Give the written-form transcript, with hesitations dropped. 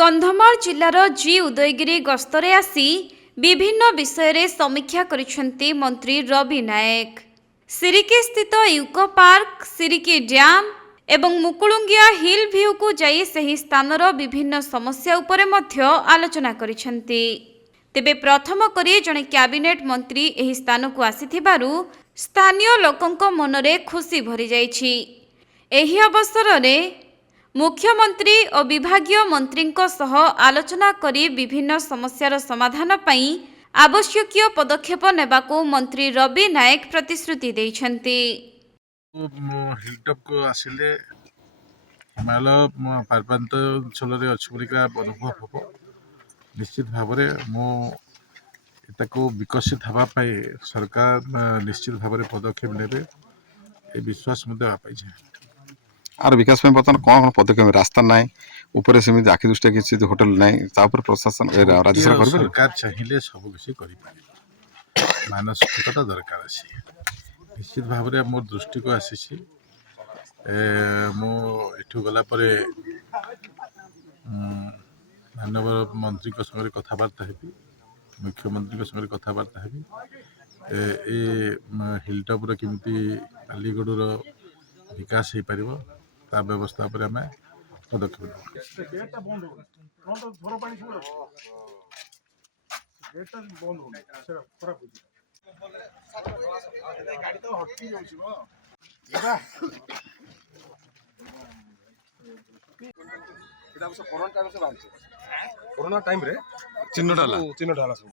कंधमाल जिलार जी उदयगिरी गस्तरे आसी विभिन्न विषय रे समीक्षा करिसेंती मंत्री रवि नायक। सिरिकी स्थित यूको पार्क, सिरिकी डैम एवं मुकुलुंगिया हिल भ्यू को जाई सही स्थानर विभिन्न समस्या उपरे मध्य आलोचना करिसेंती। तेबे प्रथम करी जणे कैबिनेट मंत्री एही स्थान को आसीथिबारु स्थानीय लोकंक मनरे खुशी भरी जाइछि। एही अवसर रे मुख्यमंत्री और विभागीय मंत्री सह आलोचना करी विभिन्न समस्यार समाधान पई आवश्यकीय पदक्षेप नेबाकू मंत्री रवि नायक प्रतिश्रुति दैछन्ति। हिलटॉप को आसिले हिमाल पार्वत्य अंचल अच्छी अनुभव हम निश्चित भाव में विकसित हाँपाई सरकार निश्चित भाव में पदक्षेप ने विश्वास आर विकास में बर्तमान कौन कौन पदक्षेप रास्ता ना ऊपर सेमि आखि दृष्टि किसी होटेल ना प्रशासन राज्य सरकार चाहिए सब किसी मानसिकता दरकार अच्छी निश्चित भाव में मोर दृष्टि को आसी मुठू गला मानव मंत्री संगे कथबार्ता हेबी मुख्यमंत्री संगे कथबार्ता हेबी हिलटॉप केमती अलीगढ़ विकास हो पार ता व्यवस्था पर आम पदक्षेप कोरोना टाइम रे चिन्हटा सब